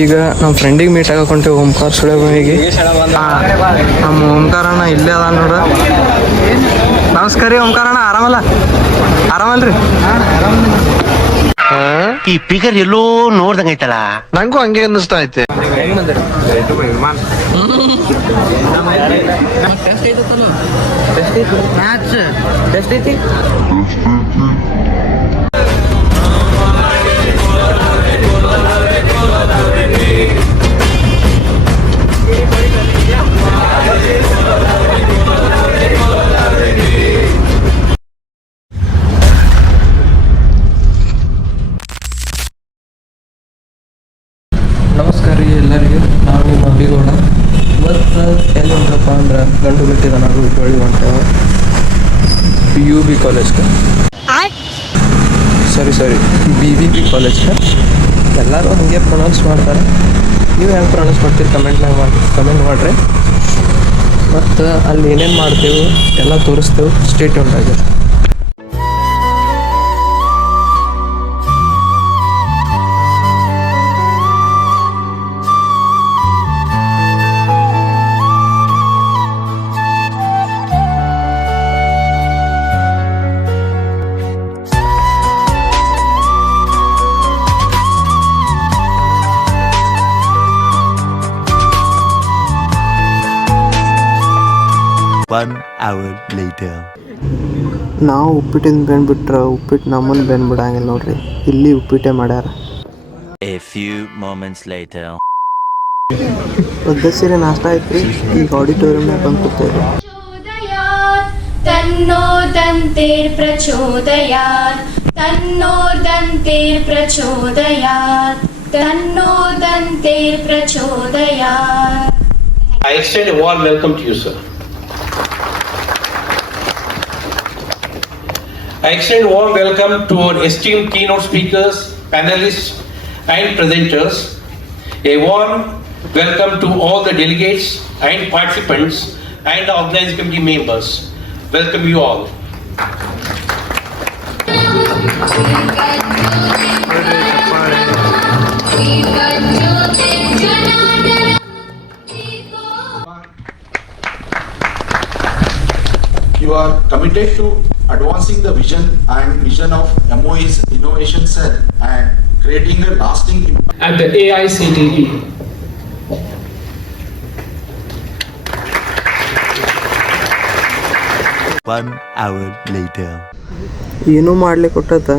ಈಗ ನಮ್ಮ ಫ್ರೆಂಡಿಗೆ ಮೀಟ್ ಆಗಕೊಂಟೇವೆ ಓಂಕಾರ ಸುಳೆಮನೆಗೆ. ನಮ್ಮ ಓಂಕಾರಣ್ಣ ಇಲ್ಲೇ ಅದ ನೋಡ. ನಮಸ್ಕಾರ ರೀ ಓಂಕಾರಣ್ಣ, ಆರಾಮಲ್ರಿ? ಈ ಪಿಗರ್ ಎಲ್ಲೋ ನೋಡ್ದಂಗೈತಲ್ಲ. ನಂಗೂ ಹಂಗೆ ಅನ್ನಿಸ್ತಾ ಐತೆ. ನಮಸ್ಕಾರ ರೀ ಎಲ್ಲರಿಗೂ. ನಾವು ನಿಮ್ಮ ಅಭಿಗೌಡ. ಇವತ್ತು ಎಲ್ಲಿ ಹೊಂಟ್ರಪ್ಪ ಅಂದ್ರೆ ಗಂಡು ಬಿಟ್ಟಿದ ನಾವು ಹುಬ್ಬಳ್ಳಿ ಹೊಂಟೇವ UB ಕಾಲೇಜ್ಗೆ. ಸಾರಿ BVB ಕಾಲೇಜ್ಗೆ. ಎಲ್ಲರೂ ಹಾಗೆ ಪ್ರೊನೌನ್ಸ್ ಮಾಡ್ತಾರೆ. ನೀವು ಹೆಂಗೆ ಪ್ರೊನೌನ್ಸ್ ಮಾಡ್ತೀರಿ ಕಮೆಂಟ್ ಮಾಡಿರಿ. ಮತ್ತು ಅಲ್ಲಿ ಏನೇನು ಮಾಡ್ತೇವೆ ಎಲ್ಲ ತೋರಿಸ್ತೇವೆ. ಸ್ಟೇ ಟ್ಯೂನ್ಡ್ ಆಗಿ. One hour later. ನಾವು ಉಪ್ಪಿಟ್ಟಿಂದ ಬೆಂದ್ಬಿಟ್ರೆ ಉಪ್ಪಿಟ್ಟು ನಮ್ಮನ್ನು ಬೆಂದ್ಬಿಡಂಗಿಲ್ಲ ನೋಡ್ರಿ. ಇಲ್ಲಿ ಉಪ್ಪಿಟ್ಟೆ ಮಾಡ್ಯಾರ. A few moments later. ಒದ್ದಸಿರಿ ನಾಷ್ಟ ಐತ್ರಿ. ಈಗ ಆಡಿಟೋರಿಯಂನಾಗ ಬಂದು ಕೂತೇವೆ. ತನ್ನೋದಂತೇರ್ ಪ್ರಚೋದಯಾತ್, ತನ್ನೋದಂತೇರ್ ಪ್ರಚೋದಯಾತ್, ತನ್ನೋದಂತೇರ್ ಪ್ರಚೋದಯಾತ್. I extend a warm welcome to you, sir. I extend a warm welcome to our esteemed keynote speakers, panelists, and presenters. A warm welcome to all the delegates and participants and the organizing committee members. Welcome you all. You are committed to advancing the vision of MOE's innovation cell and creating a lasting impact At the AICTE. One hour later. ಏನೂ ಮಾಡ್ಲಿಕ್ಕೆ ಕೊಟ್ಟತ.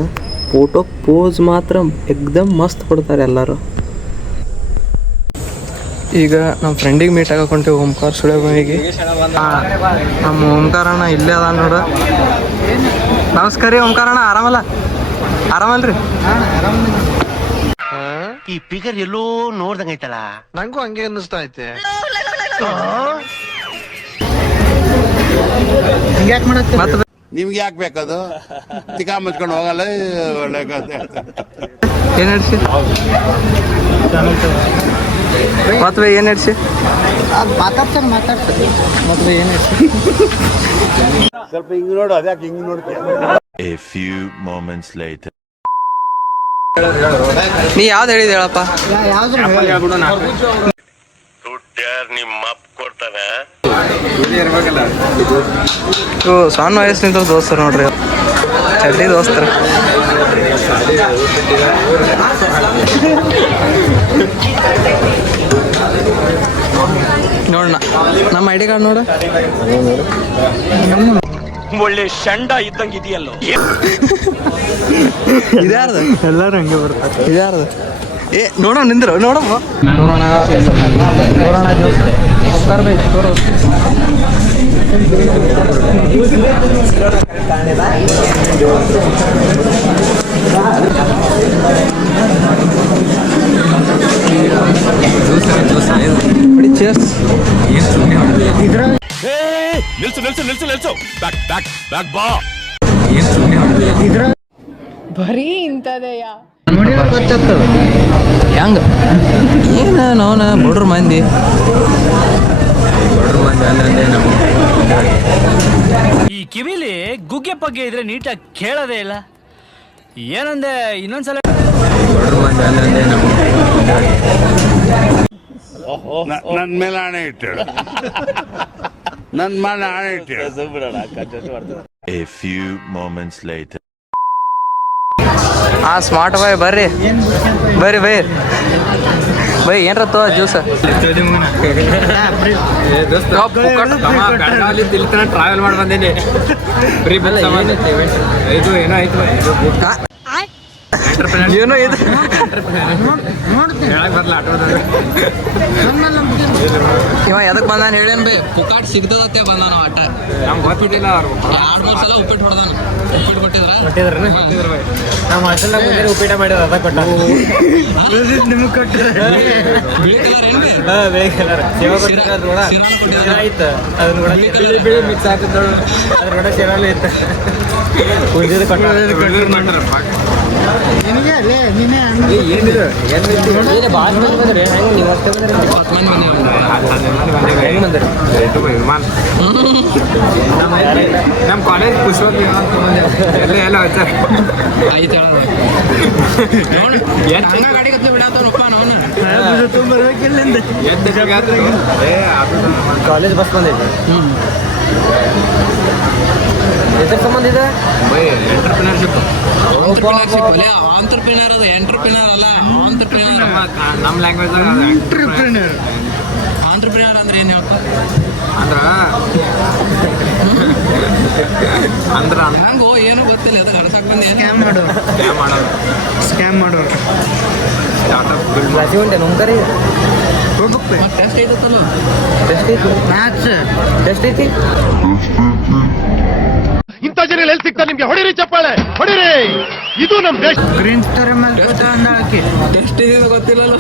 Photo pose ಮಾತ್ರ ಎಕ್ದಮ್ ಮಸ್ತ್ ಕೊಡ್ತಾರೆ ಎಲ್ಲರೂ. ಈಗ ನಮ್ಮ ಫ್ರೆಂಡಿಗೆ ಮೀಟ್ ಆಗಕೊಂಟೇವೆ ಓಂಕಾರ ಸುಳೆಮನೆಗೆ. ನಮ್ಮ ಓಂಕಾರಣ್ಣ ಇಲ್ಲೇ ಅದ ನೋಡ. ನಮಸ್ಕಾರ ರೀ ಓಂಕಾರಣ್ಣ, ಆರಾಮಲ್ರಿ? ಈ ಪಿಗರ್ ಎಲ್ಲೋ ನೋಡ್ದಂಗೈತಲ್ಲ. ನಂಗೂ ಹಂಗೆ ಅನ್ನಿಸ್ತಾ ಐತೆ. ನಿಮ್ಗೆ ಯಾಕೆ ಬೇಕದು? ತಿಕಾ ಮುಚ್ಕೊಂಡು ಹೋಗಲ್ಲ. ಏನು ನಡ್ಸಿ ಮತ್ವೆ ಏನು ನಡ್ಸಿ ಮತ್ವೆ ಏನು ನಡ್ಸಿ ಸ್ವಲ್ಪ ಹಿಂಗ್ ನೋಡು. ಅದ್ಯಾಕೆ ಹಿಂಗ್ ನೋಡ್ತೀಯ? A few moments later. ನೀ ಯಾವ್ದು ಹೇಳಿದ ಹೇಳಪ್ಪ. ನಿಮ್ಮ ಅಪ್ಪ ಕೊಡ್ತಾನೆ. ಸಣ್ಣ ವಯಸ್ಸಿನಿಂದ ದೋಸ್ತರು ನೋಡ್ರಿ, ಚಡ್ಡಿ ದೋಸ್ತರು. ನೋಡೋಣ ನಮ್ಮ ID ಕಾರ್ಡ್ ನೋಡ. ಒಳ್ಳೆ ಶಂಡ ಇದ್ದಂಗೆ ಇದೆಯಲ್ಲೋ. ಇದ್ಯಾರ್ದು? ಎಲ್ಲರೂ ಹಂಗೆ ಬರ್ತಾರೆ. ಇದ್ಯಾರ್ದು? ನೋಡೋಣ ನಿಂದ್ರು, ನೋಡಮ್ಮ ನೋಡೋಣ. ನಿಲ್ಸು ಬ್ಯಾಕ್ ಬಾ. ಬರೀ ಇಂಥದೆಯಾ ಹೆಂಗ ಏನು ನಾವನ ಬಡ್ರ ಮಂದಿ ಈ ಕಿವಿಲಿ ಗುಗ್ಗೆ ಪಗ್ಗೆ ಇದ್ರೆ ನೀಟಾಗಿ ಕೇಳೋದೇ ಇಲ್ಲ. ಏನಂದೆ ಇನ್ನೊಂದ್ಸಲ ನನ್ನ ಮೇಲೆ ಹಣೆ ಇಟ್ಟೇಳು ನನ್ನ ಮೇಲೆ ಹಣೆ ಇಟ್ಟೇಳು. A few moments later. ಹಾಂ ಸ್ಮಾರ್ಟ್ ಬಾಯ್ ಬರ್ರಿ ಬರ್ರಿ ಬೈ ಏನ್ರತ್ತು ಜ್ಯೂಸ್ ಟ್ರಾವೆಲ್ ಮಾಡಿ ಬಂದೇನೆ ಇದು ಏನೋ ಆಯ್ತು ಏನೋ ಇದು ಬರಲ್ಲ ಆಟೋದಾಗ ಇವ ಎದಕ್ಕೆ ಬಂದಾನ ಹೇಳೇನ್ ಬೈ ಪುಕಾಟ್ ಸಿಗ್ತದತ್ತೆ ಬಂದಾನ ಆಟ ನಮ್ಗೆ ಗೊತ್ತಿದ್ದಿಲ್ಲ ಅವ್ರು 2-3 ಸಲ ಉಪ್ಪಿಟ್ಟು ಹೊಡೆದಾನ ಉಪ್ಪಿಟ್ಟು ಕೊಟ್ಟಿದ್ರ ನಮ್ಮ ಹಾಸ್ಟೆಲ್ನಾಗ ಮುಂದೆ ಉಪೇಟ ಮಾಡಿದ ಅದ ಕೊಟ್ಟ ನಿಮಗೆ ಕೊಟ್ಟಿದ್ರೆ ಬಿಳಿ ಕಲರ್ ಏನ್ ಬೈ ಬೇಗ ಆಯ್ತು ಅದನ್ನ ಕೂಡ ಬಿಳಿ ಮಿಕ್ಸ್ ಹಾಕಿದ್ರು ಅದ್ರ ಕೂಡ ಸೇರಲ್ಲ ಇತ್ತು ಉಳಿದಿದ್ದು ಕೊಟ್ಟಾರಪ್ಪ ಏನಿದು ಭಾಳ ಮಂದಿ ಬಂದ್ರಿ ಹೆಂಗೆ ನೀವು ಅಷ್ಟೇ ಬಂದ್ರಿ 10 ಮಂದಿ ಹೆಂಗೆ ಬಂದ್ರಿ ವಿಮಾನ ನಮ್ಮ ಕಾಲೇಜ್ ಪುಷ್ಪ ಎಲ್ಲ ಹಚ್ಚಾರ ಐತೆ ಗಾಡಿ ಕತ್ಲಿ ಬಿಡಾತವನಪ್ಪ ಅವನು ಕಾಲೇಜ್ ಬಸ್ ಬಂದೈತೆ ಎದ್ರ ಸಂಬಂಧ ಇದೆ ಎಂಟರ್ಪ್ರಿನರ್ಶಿಪ್ ಆಂಟ್ರಪ್ರಿನರ್ ಅದು ಎಂಟರ್ಪ್ರಿನರ್ ಅಲ್ಲ ಆಂಟ್ರಪ್ರಿನರ್ ನಮ್ಮ ಲ್ಯಾಂಗ್ವೇಜ್ ಆಂಟ್ರಪ್ರಿನರ್ ಅಂದ್ರೆ ಏನು ಹೇಳ್ತಾ ಅಂದ್ರ ಹಂಗೋ ಏನು ಗೊತ್ತಿಲ್ಲ ಅದು ಹರಸಕ್ ಬಂದು ಸ್ಕ್ಯಾಮ್ ಮಾಡೋರು ಸ್ಟಾರ್ಟಪ್ ಕ್ಲಾಸಿಗೆ ಉಂಟೆ ನಮ್ಕರಿ ಟೆಸ್ಟ್ ಐತಲ್ಲ ಟೆಸ್ಟ್ ಐತಿ ಮ್ಯಾಥ್ಸ್ ಟೆಸ್ಟ್ ಐತಿ ಇಂಥ ಜನ ಎಲ್ಲಿ ಸಿಗ್ತಾರೆ ನಿಮ್ಗೆ? ಹೊಡಿರಿ ಚಪ್ಪಾಳೆ ಹೊಡಿರಿ, ಇದು ನಮ್ ದೇಶ. ಗ್ರೀನ್ ಸ್ಟಾರ್ ಅಂದಾಕಿ ಟೆಸ್ಟ್ ಇದೆ ಗೊತ್ತಿಲ್ಲಲ್ಲ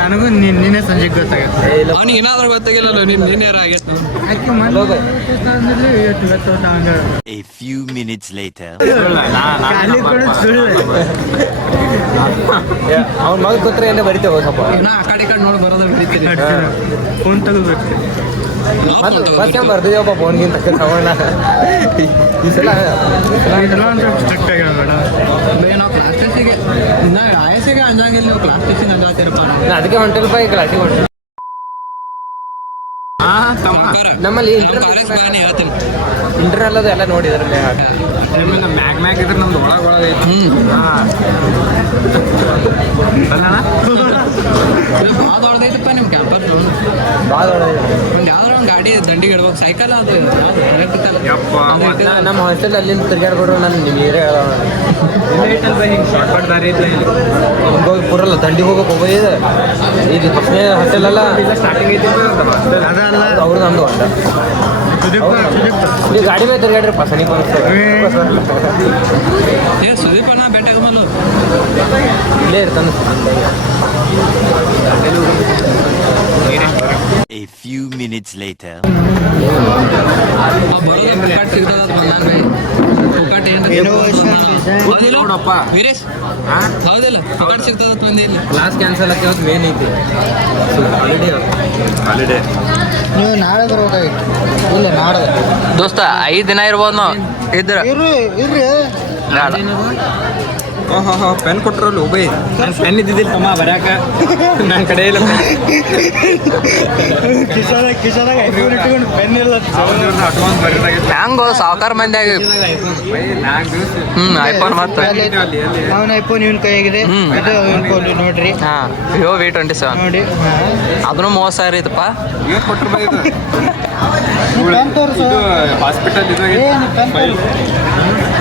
ನನಗೂ ನಿನ್ನೆ ಸಂಜೆಗೆ ಗೊತ್ತಾಗತ್ತೆ ಅವನಿಗೆ ಏನಾದ್ರೂ ಗೊತ್ತಾಗಿಲ್ಲಲ್ಲ ನಿನ್ನೆ ಆಗೈತೆ A few minutes later. ಅವ್ನ ಮಗ ಗೊತ್ತರ ಏನೇ ಬರಿತೇವೆ ಸ್ವಲ್ಪ ಇನ್ನ ಆ ಕಡೆ ನೋಡಿ ಬರೋದು ಬಿಡ್ತೀನಿ ಫೋನ್ ತೆಗೆದ್ಬೇಕು ಫಸ್ಟ್ ಟೈಮ್ ಬರ್ದಿದ್ದೇವಪ್ಪ ಫೋನ್ಗಿಂತ ಸವಣ್ಣ ಈ ಸಲ ಸ್ಟ್ರಿಕ್ಟ್ ಆಗಿರೋ ಮೇಡಮ್ ನಾವು ಕ್ಲಾಸ್ ಟೆಸ್ಟಿಗೆ ಇನ್ನ ಆಯಸ್ಸಿಗೆ ಅಂಜಾಗಿಲ್ಲ ನೀವು ಕ್ಲಾಸ್ ಟೆಸ್ಟಿಗೆ ಅಂಜಾತಿರಪ್ಪ ಅದಕ್ಕೆ ಹೊಂಟಿಲ್ಪ ಈ ಕ್ಲಾಸಿಗೆ ಹೊಂಟಿ ನಮ್ಮಲ್ಲಿ ಕಾಲೇಜ್ ಬಾನಿ ಹೇಳ್ತೀನಿ ಇಂಟರ್ನಲ್ ಅದು ಎಲ್ಲ ನೋಡಿದ್ರಲ್ಲೇ ಮ್ಯಾಗ್ ಇದ್ರೆ ನಮ್ದು ಒಳಗೆ ಭಾಳ ದೊಡ್ಡದೈತಪ್ಪ ನಿಮ್ಮ ಕ್ಯಾಂಪಸ್ ಭಾಳ ಒಂದು ಯಾವ್ದಾರ ಒಂದು ಗಾಡಿ ದಂಡಿಗೆ ಇಡ್ಬೇಕು ಸೈಕಲ್ ಅದು ನಮ್ಮ ಹಾಸ್ಟೆಲ್ ಅಲ್ಲಿಂದ ತಿರ್ಗಾಡ್ಬಿಡ್ರು ನಾನು ನಿಮಗೆ ಶಾರ್ಟ್ಕಟ್ ದಾರಿ ಇದ್ದ ಇಲ್ಲಿ ಹೋಗಿ ಪೂರಲ್ಲ ದಂಡಿಗೆ ಹೋಗಕ್ಕೆ ಹೋಗೋದು ಈಗ ಫಸ್ಟ್ನೇ ಹಾಸ್ಟೆಲ್ ಅಲ್ಲ ಸ್ಟಾರ್ಟಿಂಗ್ ಐತಿ ಅವ್ರದ್ದು ನಮ್ದು ಹೊಂಟ ನೀವು ಗಾಡಿ ಮೇಲೆ ತಿರ್ಗಾಡ್ರಿಪ್ಪ ಸನಿ ಏ ಸುದೀಪ್ ಅಣ್ಣ ಬೆಟ್ಟ ಆದ್ಮೇಲೆ ಇಲ್ಲೇ ಇರ್ತಾನೆ A few minutes later. ಬರೋದೇ ಪುಕಾಟ್ ಸಿಗ್ತದ ಬಂದಾನ ಬೈ ಪುಕಾಟ್ ಏನು ನೋಡಪ್ಪ ವೀರೇಶ್ ಹೌದಿಲ್ಲ ಪುಕಾಟ್ ಸಿಗ್ತದ ಬಂದಿ ಇಲ್ಲ ಕ್ಲಾಸ್ ಕ್ಯಾನ್ಸಲ್ ಆಗಿ ಅವತ್ತು ಮೇನ್ ಐತಿ Holiday. ನೀವು ನಾಳೆ ಬರ್ಬೇಕಾಗಿತ್ತು ಇಲ್ಲ ನಾಳೆ ದೋಸ್ತ 5 ದಿನ ಇರ್ಬೋದು ನಾವು ಇದ್ರ ಇರ್ರಿ ಪೆನ್ ಕೊಟ್ಟರಲ್ಲ ಒಬ್ಬೈ ನಾನು ಪೆನ್ ಇದ್ದಿದ್ದಿಲ್ಲ ತಮ್ಮ ಬರ್ಯಾಕ ನನ್ನ ಕಡೆ ಇಲ್ಲ ಕಿಶಾದಾಗ ಐಫೋನ್ ಇಟ್ಕೊಂಡು ಪೆನ್ ಇಲ್ಲ ಅಡ್ವಾನ್ಸ್ ಬರೀದಾಗಿತ್ತು ಹ್ಯಾಂಗೋ ಸಾವುಕಾರ ಮಂದಿ ಆಗಿ ಐಫೋನ್ ಮತ್ತೆ ಅವನ ಐಫೋನ್ ಇವನ್ ಕೈಯಾಗಿದೆ ಇದು ಇವನ್ ಫೋನ್ ನೋಡ್ರಿ ಹಾಂ ವಿವೋ V27 ನೋಡಿ ಅದನ್ನು 30,000 ಐತಪ್ಪ ಏನು ಕೊಟ್ಟರು ಬೈ ಇದು ಹಾಸ್ಪಿಟಲ್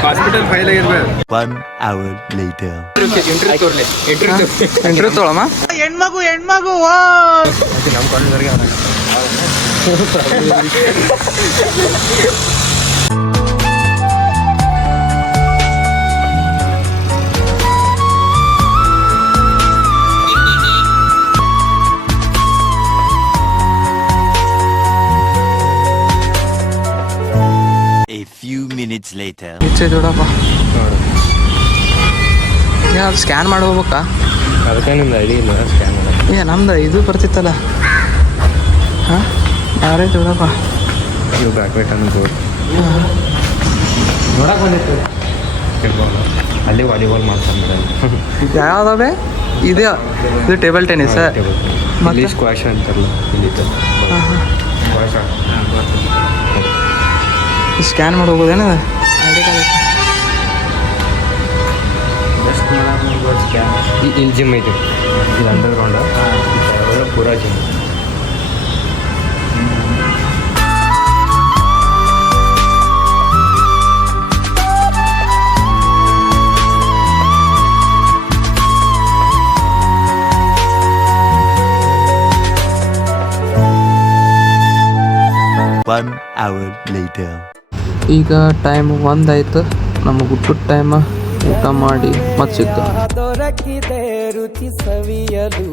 ಹಾಸ್ಪಿಟಲ್ ಫೈಲ್ ಆಗಿರ್ಬೇಕು 1 hour later. ಇಂಟ್ರ್ಯೂ ತೊಗೊಳಮ್ಮ ಹೆಣ್ಮಗು ನಮ್ಮ ಕಾಲೇಜ್ವರೆಗೆ A few minutes later. ಈಚೆ ದೊಡ್ಡಪ್ಪ ಏನಾದ್ರು ಸ್ಕ್ಯಾನ್ ಮಾಡಿ ಹೋಗ್ಬೇಕಾ ಅದಕ್ಕೆ ನಿಮ್ದು ಐಡಿ ಇಲ್ಲ ಸ್ಕ್ಯಾನ್ ಮಾಡೋದು ಏ ನಮ್ದು ಇದು ಬರ್ತಿತ್ತಲ್ಲ ಹಾಂ ಯಾರೇ ದೊಡ್ಡಪ್ಪ ನೀವು ಬ್ಯಾಕ್ವೇಟ್ ಅನ್ನೋದು ನೋಡಕ್ಕೆ ಬಂದಿತ್ತು ಅಲ್ಲಿ ವಾಲಿಬಾಲ್ ಮಾಡ್ತಾರೆ ಮೇಡಮ್ ಯಾವ್ದಾವೆ ಇದು ಟೇಬಲ್ ಟೆನ್ನಿಸ್ ಇಲ್ಲಿ ಸ್ಕ್ವಾಶ್ ಅಂತಾರಲ್ಲ ಇಲ್ಲಿ ಸ್ಕ್ವಾಶ್ ಸ್ಕ್ಯಾನ್ ಮಾಡಿ ಹೋಗೋದೇನ ಜಸ್ಟ್ ಇಲ್ಲಿ ಜಿಮ್ ಐತೆ ಇಲ್ಲಿ ಅಂಡರ್ ಗ್ರೌಂಡ್ ಪೂರಾ ಜಿಮ್. One hour later. ಈಗ ಟೈಮ್ 1 ಆಯ್ತು. ನಮಗೆ ಊಟದ ಟೈಮ್. ಊಟ ಮಾಡಿ ಮತ್ತೆ ಸಿಗ್ತು. ದೊರಕಿದೆ ರುಚಿ ಸವಿಯಲು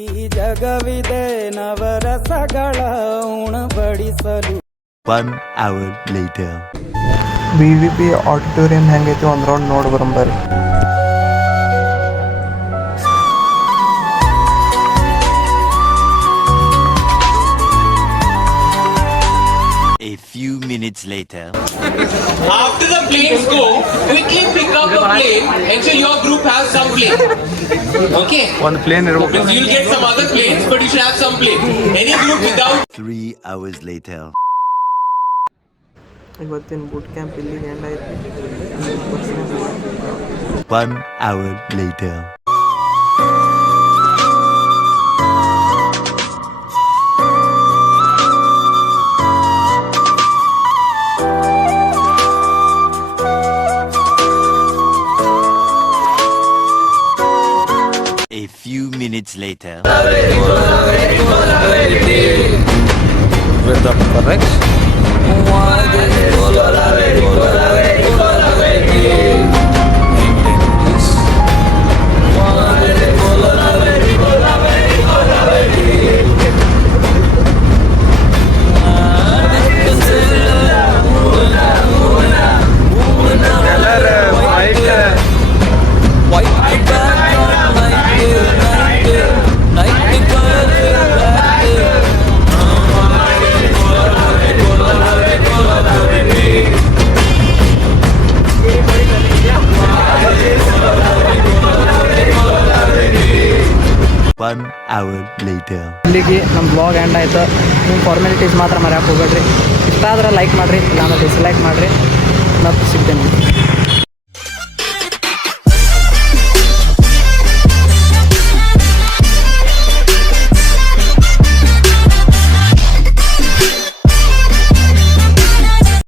ಈ ಜಗವಿದೆ ನವರಸಗಳ ಉಣಬಡಿಸಲು. 1 hour later. BVP ಆಡಿಟೋರಿಯಂ ಹೆಂಗೈತಿ ಒಂದು ರೌಂಡ್ ನೋಡಿ ಬರಂಬರಿ. A few minutes later. After the planes go, quickly pick up a plane. Ensure your group has some plane. Okay? ಒಂದು ಪ್ಲೇನ್ ಇರ್ಬೇಕು. Because you'll get some other planes, but you should have some plane. Any group without 3 hours later. ಇವತ್ತಿನ boot camp ಇಲ್ಲಿಗೆ end ಆಯ್ತು. 1 hour later. A few minutes later. With the correct. One hour later. ಇಲ್ಲಿಗೆ ನಮ್ಮ blog end ಆಯ್ತು. ನಿಮ್ಮ formalities ಮಾತ್ರ ಮರ್ಯಾಕೆ ಹೋಗ್ಬೇಡ್ರಿ. ಇಷ್ಟ ಆದ್ರೆ ಲೈಕ್ ಮಾಡಿರಿ, ಇಲ್ಲಾಂದ್ರೆ ಡಿಸ್ಲೈಕ್ ಮಾಡಿರಿ. ಮತ್ತೆ ಸಿಗ್ತೇನೆ.